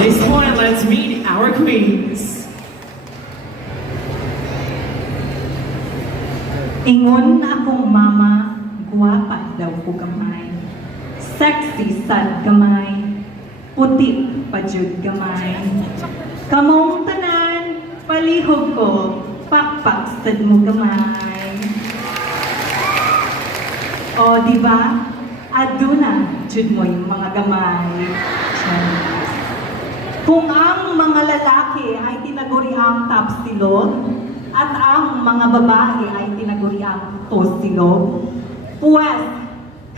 This point, let's meet our queens. Ingon akong mama, guwapa daw ko gamay. Sexy sad gamay, puti pa jud gamay. Kamong tanan, palihog ko, pakpak sad mo gamay. O diba, aduna jud mo yung mga gamay. Kung ang mga lalaki ay tinaguriang tapsilog, at ang mga babae ay tinaguriang tosilog, pues,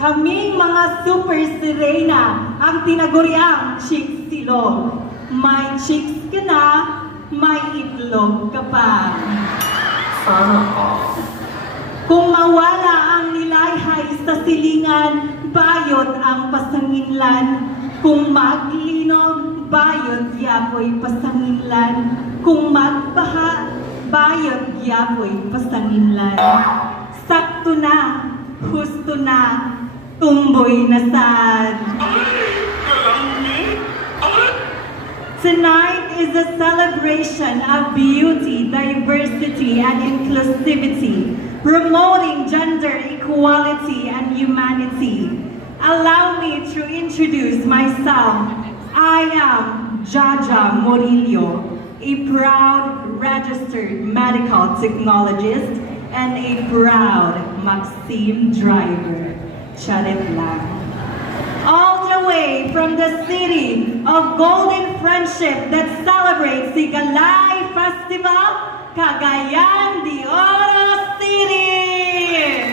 kaming mga super sirena ang tinaguriang chicks silog. May chicks ka na, may itlog ka pa. Kung mawala ang nilayhay sa silingan, bayot ang pasanginlan. Kung maglinog, bayot yapoy pasanginlan. Kung magbaha, bayot yapoy pasanginlan. Sakto na, husto na, tumboy na sad. Tonight is a celebration of beauty, diversity, and inclusivity, promoting gender equality and humanity. Allow me to introduce myself. I am Jaja Morillo, a proud registered medical technologist and a proud Maxim driver. Charit lang. All the way from the city of Golden Friendship that celebrates the Galay Festival, Cagayan de Oro City!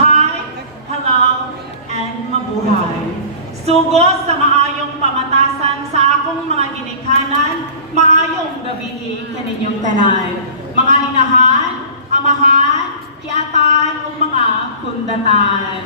Hi, hello, and mabuhay. Sugo sa maayong pamatasan sa akong mga ginikanan, maayong gabi kaninyong tanan. Mga inahan, amahan, kiatan, o mga kundatan.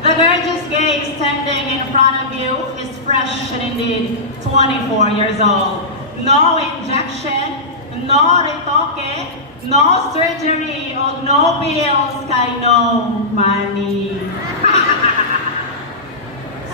The gorgeous gaze standing in front of you is fresh and indeed 24 years old. No injection, no retoque, no surgery, o no pills, kay no money.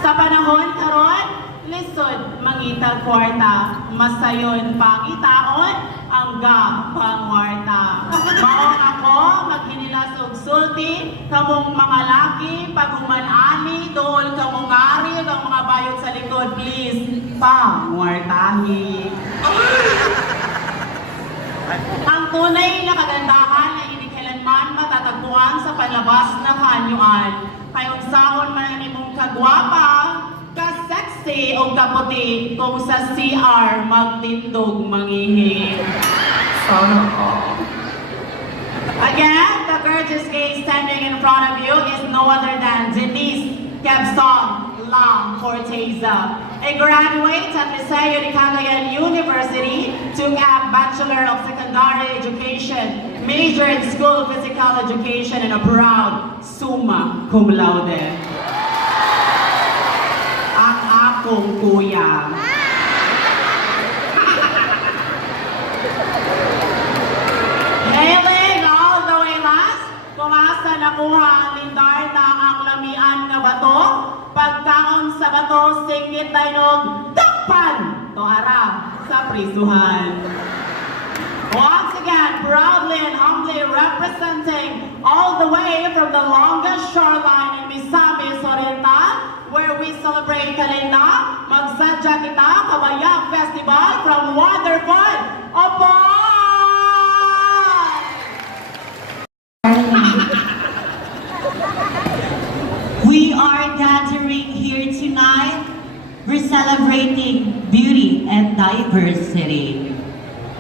Sa panahon karon, lisod mangita kwarta, masayon pangitaon, angga pangwarta. Maong ako, maghinilas og sulti, kamong mga laki, paghumanani, dool kamong ari, ang mga bayot sa likod, please, pangwartahi. Ang tunay na kagandahan ay hindi kailanman matatagpuan sa panlabas na kanyuan. Kayong sahon man ang imong kagwapa, ka-sexy o kaputi, kung sa CR magtindog mangihi. Again, the gorgeous gaze standing in front of you is no other than Denise Cabson Lam Corteza, a graduate at Liceo de Cagayan University, took a Bachelor of Secondary Education, majored in School of Physical Education, and a proud summa cum laude. Ang akong kuya. Hailing all the way last, kung asa nakuha ang lindar na ang lamian nga bato, pagkaon sa bato, singit tayo ng takpan to ara sa prisuhan. Once again, proudly and humbly representing all the way from the longest shoreline in Misamis Oriental, where we celebrate Kalina, magsadya kita Kabayang Festival from Wonderful Opon! We are gathering here tonight. We're celebrating beauty and diversity.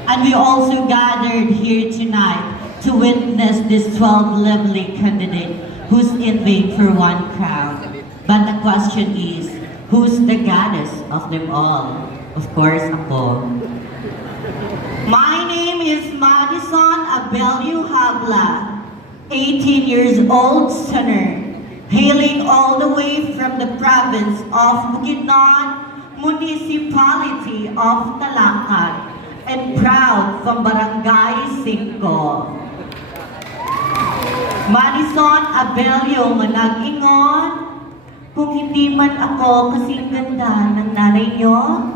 And we also gathered here tonight to witness this 12 lovely candidate who's in vain for one crown. But the question is, who's the goddess of them all? Of course, ako. My name is Madison Abelio Habla, 18 years old sinner, hailing all the way from the province of Bukidnon, municipality of Talakag, and proud from Barangay 5. Madison Abelio Managingon, Kung hindi man ako kasing ganda ng nanay nyo,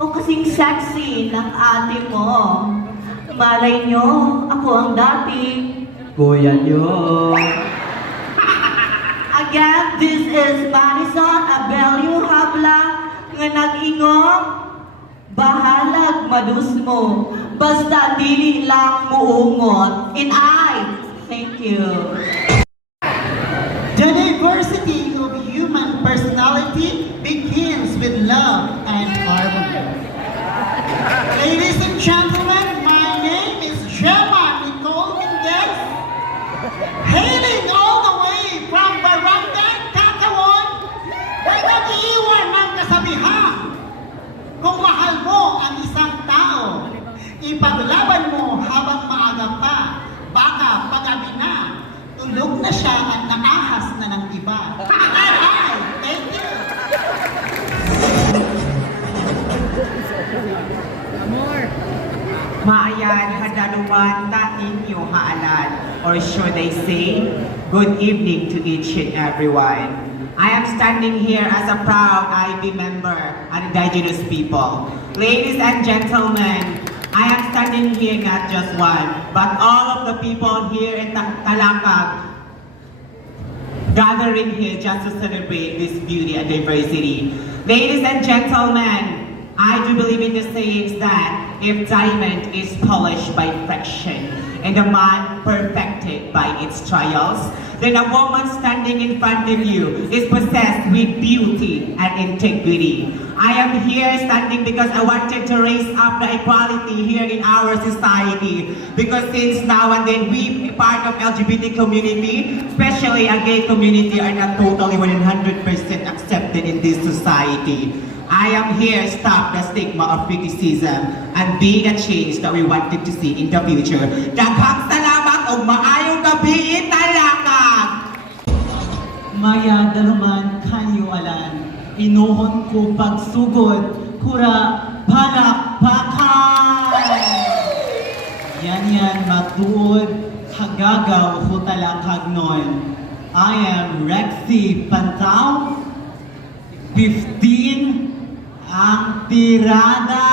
o kasing sexy ng ate mo, malay nyo, ako ang dating Kuya nyo. Again, this is Madison Abelio Habla nga nag-ingong bahalag madus mo basta dili lang muungot. And I thank you. The diversity of human personality begins with love and harmony. Ladies and gentlemen, my name is Gemma Nicole Mendez, hailing all the way from Barangay Kakawon, ay nag-iwan ng kasabihan. Kung mahal mo ang isang tao, ipaglaban mo habang maaga pa, baka pagabi na, tulog na siya at nakahas na ng iba. Aray! Thank you! Maayan hadaluan ta ninyo haalan, or should I say, good evening to each and everyone. I am standing here as a proud IB member and indigenous people. Ladies and gentlemen, I am standing here not just one, but all of the people here in TALAKAG gathering here just to celebrate this beauty and diversity. Ladies and gentlemen, I do believe in the sayings that if diamond is polished by friction and a man perfected by its trials, then a woman standing in front of you is possessed with beauty and integrity. I am here standing because I wanted to raise up the equality here in our society. Because since now and then we part of LGBT community, especially a gay community, are not totally 100% accepted in this society. I am here to stop the stigma of criticism and be a change that we wanted to see in the future. Daghang salamat o maayong gabi, TALAKAG! Maya daluman kanyo alan, inuhon ko pagsugod, kura palakpakan! Yan matuod, hagagaw ko talakag noon. I am Rexy Pantao, 15 ang tirada.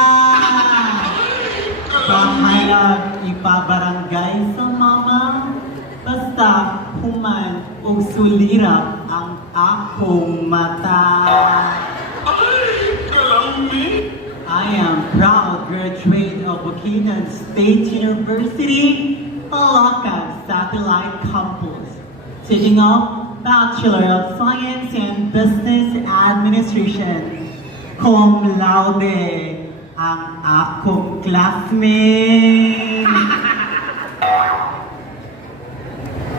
Bahalag ipabarangay sa mama, basta human o sulirap ang akong mata. I am proud graduate of Bukidnon State University, TALAKAG Satellite Campus, taking up Bachelor of Science and Business Administration. Cum laude ang akong classmate.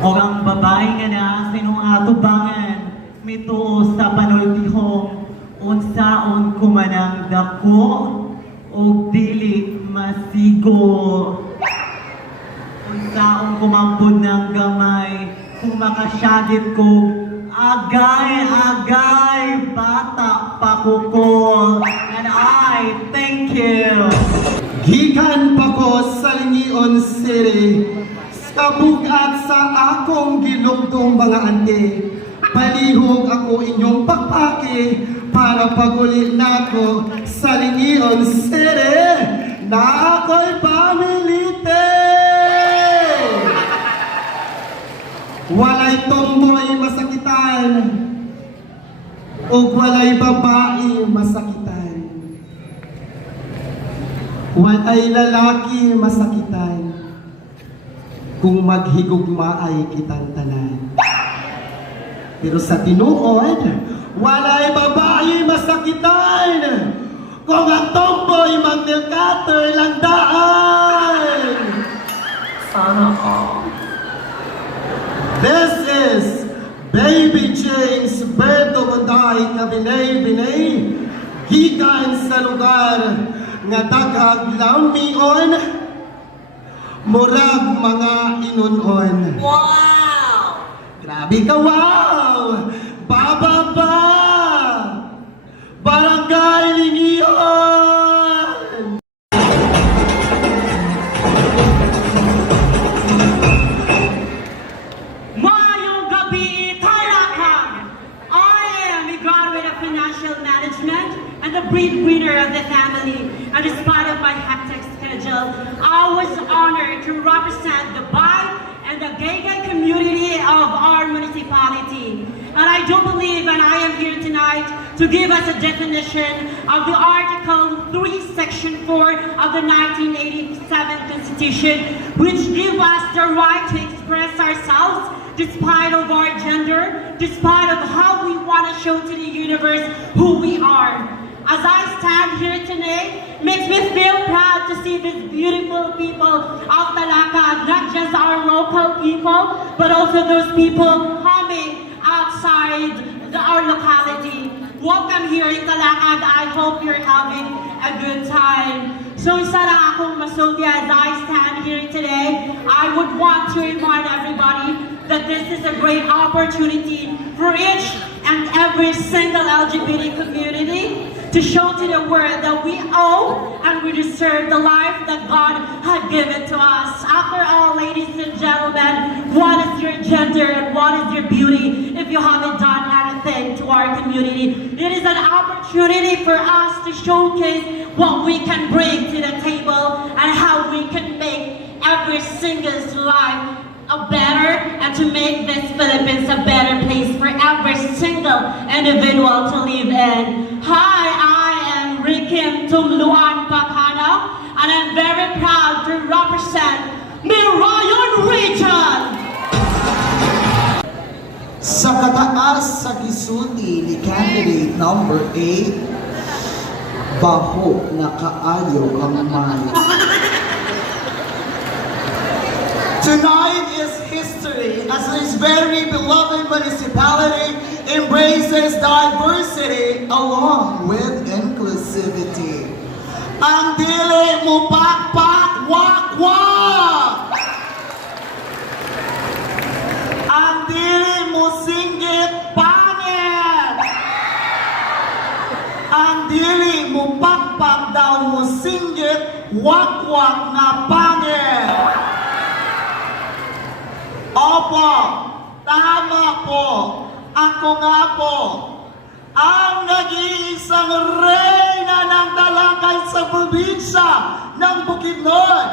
O ang babae nga na sinong atubangan, mito sa panultihong unsaon kumanang dako o dili masigo. Unsaon kumampod ng gamay, kung makasyagit ko, agay, bata pa ko. And I thank you. Gikan pa ko sa Lingion City, sa bugat sa akong gilugtong mga ante. Palihog ako inyong pagpaki para paguli na ko sa Lingion City na ako'y pamilite. Walay tomboy masakitan o walay babae masakitan. Walay lalaki masakitan kung maghigugma ay kitang tanan. Pero sa tinuod, walay babae masakitan kung ang tomboy magdilkater lang daan. Sana all. This is Baby James Berto Banday Kabinay-Binay, gikan sa lugar nga daghag lamion, murag mga inunon. Wow! Grabe ka, wow! Bababa! Barangay Lingion! Maayong gabi, TALAKAG! I financial management and the breadwinner of the family. And despite of my hectic schedule, I was honored to represent the bi and the gay community of our municipality. And I do believe, and I am here tonight to give us a definition of the Article 3, Section 4 of the 1987 Constitution, which gives us the right to express ourselves despite of our gender, despite of how we want to show to the universe who we are. As I stand here today, makes me feel proud to see these beautiful people of Talakag, not just our local people, but also those people coming outside our locality. Welcome here in Talakag. I hope you're having a good time. So isa lang akong masulti as I stand here today. I would want to remind everybody that this is a great opportunity for each and every single LGBT community to show to the world that we owe and we deserve the life that God had given to us. After all, ladies and gentlemen, what is your gender and what is your beauty if you haven't done anything to our community? It is an opportunity for us to showcase what we can bring to the table and how we can make every single's life a better and to make this Philippines a better place for every single individual to live in. Hi, I am Rikim Tumluan Pakano, and I'm very proud to represent Mirayon Region. Sa kataas sa gisuti ni candidate number 8, baho na kaayo ang may. Tonight is history as this very beloved municipality embraces diversity along with inclusivity. Ang dili mo pakpak wak-wak! Ang dili mo singgit pangit! Ang dili mo pakpak daw mo singgit wak-wak na pangit! Opo, tama po. Ako nga po, ang nag-iisang reyna ng Talakay sa probinsya ng Bukidnon.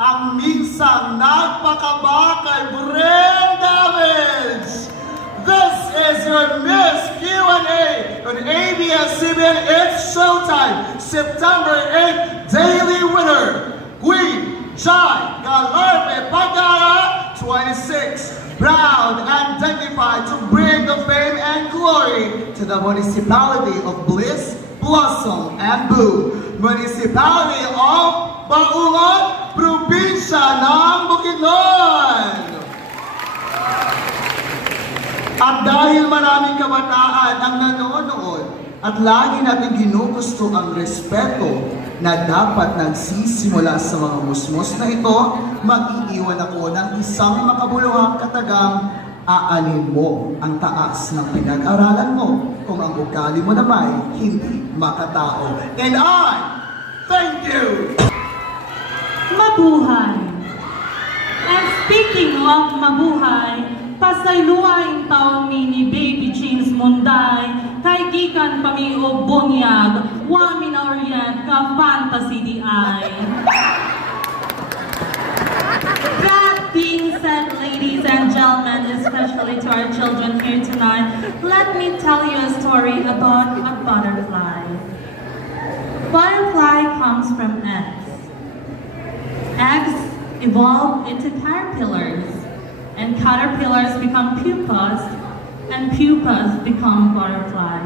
Ang minsang nagpakabakay brain damage. This is your Miss Q&A on ABS-CBN. It's showtime. September 8th, daily winner, Queen Jai Galarpe Pagara, 26, proud and dignified to bring the fame and glory to the municipality of Bliss, Blossom, and Boo, municipality of Baungon, probinsya ng Bukidnon. At dahil maraming kabataan ang nanonood at lagi natin ginugusto ang respeto na dapat nagsisimula sa mga musmos na ito, mag-iiwan ako ng isang makabuluhang katagang aanin mo ang taas ng pinag-aralan mo kung ang ugali mo naman hindi makatao. And I thank you! Mabuhay! And speaking of mabuhay, pasayluaing taong ni Baby James Munday, kay gikan pami o bunyag, wami na orient ka fantasy di ay. That being said, ladies and gentlemen, especially to our children here tonight, let me tell you a story about a butterfly. Butterfly comes from eggs. Eggs evolve into caterpillars, and caterpillars become pupas, and pupas become butterfly.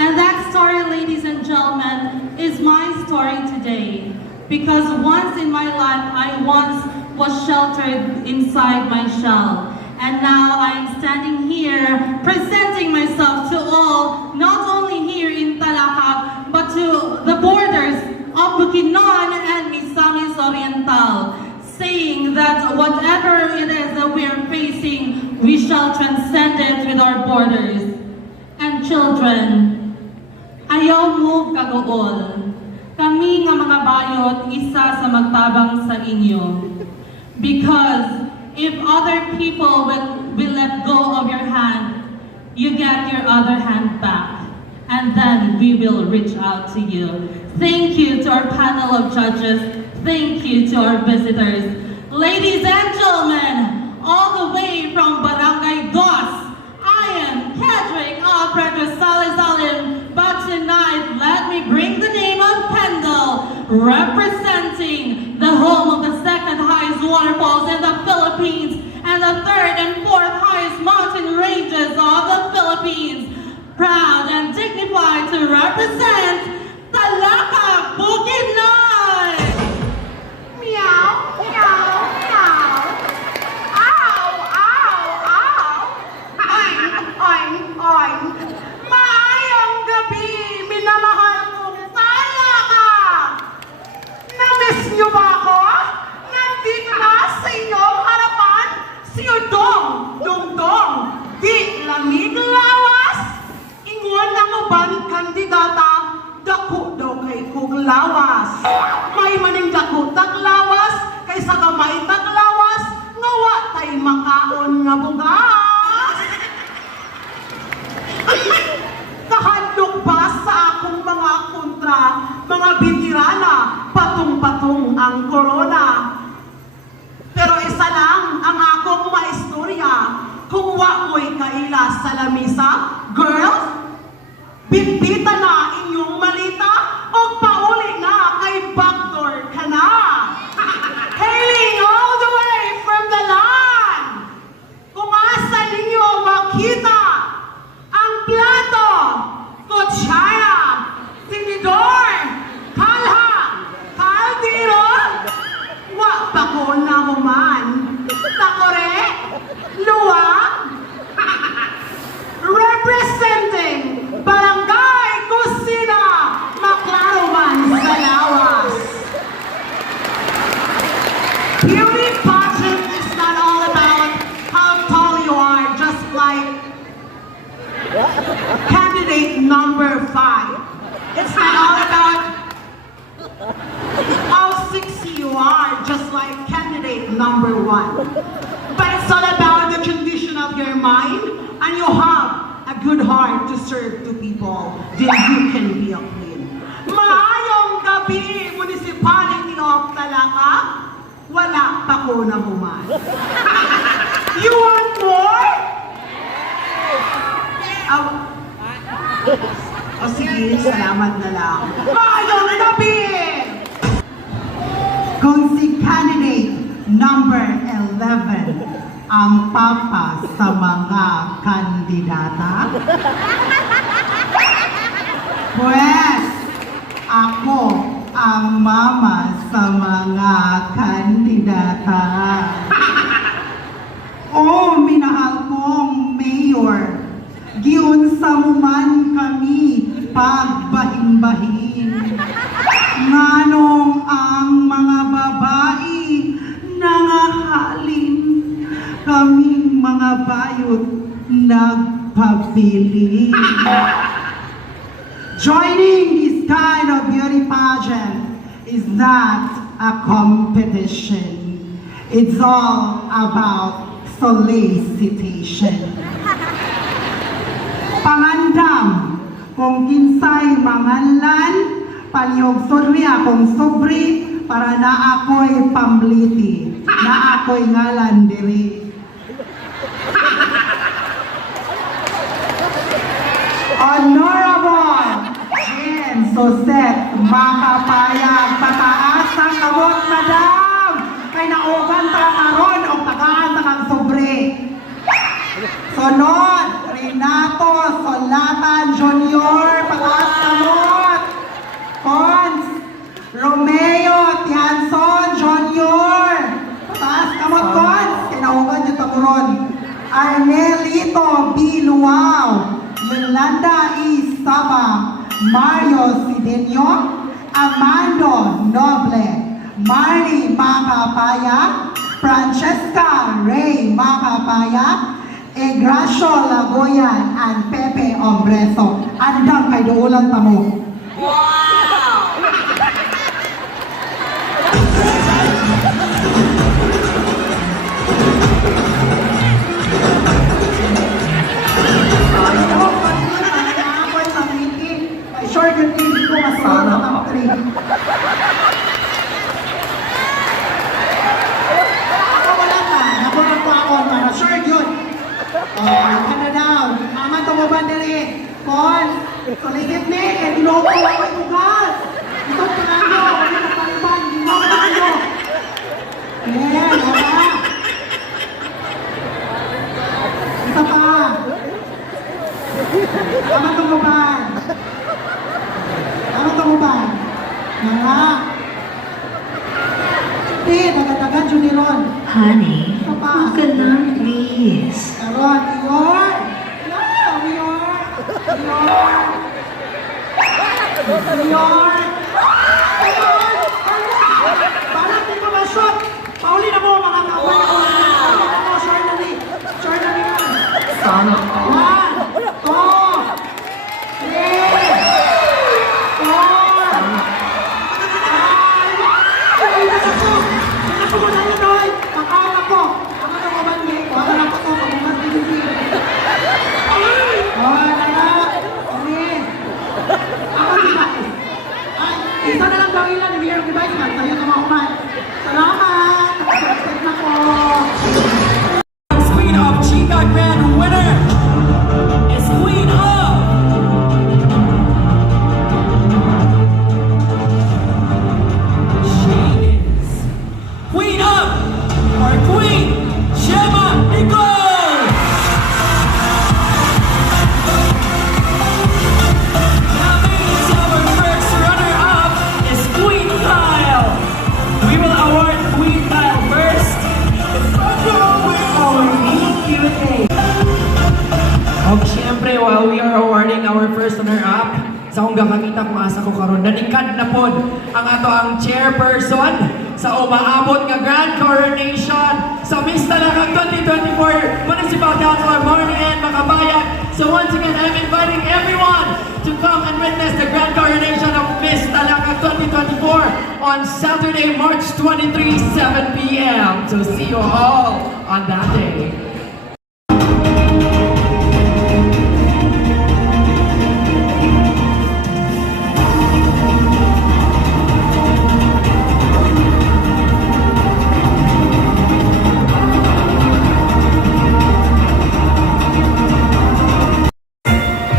And that story, ladies and gentlemen, is my story today. Because once in my life, I once was sheltered inside my shell. And now I'm standing here, presenting myself to all, not only here in Talakag, but to the borders of Bukidnon and Misamis Oriental, saying that whatever it is that we are facing, we shall transcend it with our borders. And children, ayaw mo kagool. Kami nga mga bayot, isa sa magtabang sa inyo. Because if other people will let go of your hand, you get your other hand back. and then we will reach out to you. Thank you to our panel of judges. Thank you to our visitors. Ladies and gentlemen, all the way from Barangay Dos, I am Kedrick Operator Salisalim, but tonight let me bring the name of Kendall, representing the home of the second highest waterfalls in the Philippines and the third and fourth highest mountain ranges of the Philippines. Proud and dignified to represent Talakag Bukidnon! Meow, meow, meow. Ow, ow, ow. Oing, oing, oing. Maayong gabi, minamahal kong Talakag. Na-miss niyo ba ako? Nandito na sa inyong harapan si Udong, Dongdong, di lamig lawas. Ingon na mo ban kandidata, dako daw kay kog lawas. May maning dako tag lawas, kaysa gamay tag lawas, ngawa tay makaon nga bugas. Kahadlok ba sa akong mga kontra, mga bitirana, patong-patong ang korona. Pero isa lang ang akong maistorya, kung wa ko'y kaila sa lamisa, girls, bitbita na inyong malita o pauli na kay backdoor ka na. Hailing all the way from the land, kung asa ninyo makita ang plato, kutsara, tinidor, kalha, kaldero, wa pa ko na human. Takore, luwag, representing Barangay Kusina, Maclaroman sa Lawas. Beauty pageant is not all about how tall you are, just like candidate number 5. It's not all about how sexy you are, just like candidate number 1. But it's all about the condition of your mind, and you have a good heart to serve to people, then you can be a queen. Maayong gabi, Municipality of Talakag, wala pa ko na human. You want more? O sige, salamat na lang. Maayong gabi! Kung si candidate number 11 ang papa sa mga kandidata, pues ako ang mama sa mga kandidata. Oh, minahal kong mayor, giunsa mo man kami pagbahin-bahin. Nganong ang mga babae nangahalin, kaming mga bayot nagpabili. Joining this kind of beauty pageant is not a competition. It's all about solicitation. Pangandam, kung kinsay manganlan, palihog sudri akong sobri, para na ako'y pambliti, na ako'y ngalan diri. Honorable Jen Soset, makapayag pataas ang kabot, madam, kay naugan ta aron o tagaan ta kang sobre. Sunod, Renato Solatan Jr., pataas kamot. Cons Romeo Tianson Jr., pataas kamot, Cons, kay naugan yung tamuron. Arnelito B. Luau, Yolanda E. Saba, Mario Sidenio, Amando Noble, Marnie Macapaya, Francesca Ray Macapaya, Egracio Lagoyan, and Pepe Ombreso. Andang kay doulan tamo. 3. Ako wala ka. Nakulang ko ako para sure yun. Ka na daw. Mama, tumuban dali. Paul, solicit ni. Kaya tinoko ko ako yung ugas. Ito pa na ako. Wala ka paliban. Tinoko na kayo. Wala. Ito pa. Tama tumuban. Tama tumuban. Nga. Hindi, dagat-dagat, Juniron. Honey, Ito pa. huwag ka lang, please. Karon, iyon. Iyon. Parang di ko ma-shot. Pauli na mo, mga kawan ako. Short na ni. Short na ni. Sana One, two, three, four, five. Ako mo na yun, Noy. Pakaon ako. Ako na mo ba niya? Wala na ko to. Pagbumas din din. Ako di ba? Ay, isa na lang daw ilan. Ibigay ng device man. Tayo na makuman. Salamat. Expect na ko. Queen of Chica Grand winner is Queen of She is Queen of or Queen Shema Nicole. That means our first runner-up is Queen Kyle. We will award Queen Kyle first. Our Q&A. Og syempre, while we are awarding our first runner-up, sa kung kakakita ko asa ko karon, nanikad na pod ang ato ang chairperson sa umaabot nga Grand Coronation sa Miss Talakag 2024 Municipal Councilor Marnie and Makabayan. So once again, I'm inviting everyone to come and witness the Grand Coronation of Miss Talakag 2024 on Saturday, March 23, 7 p.m. So see you all on that day.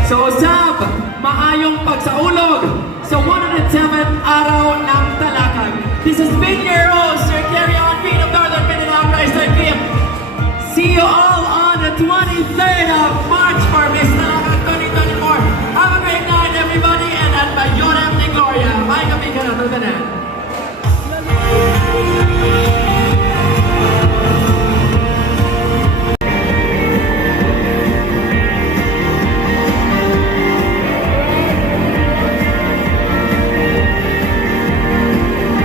So Sab, maayong pagsaulog sa 107th araw ng Talakag. This has been your host, your carry-on Queen of Northern Mindanao, Chrysler Kim. See you all on the 23rd of March for Miss Talakag 2024. Have a great night, everybody, and at Pageant de Gloria. May gabi ka na, tutunan.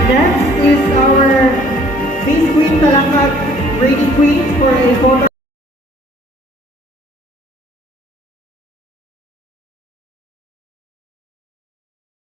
Next is our Miss Queen Talakag Ready Queen for a photo.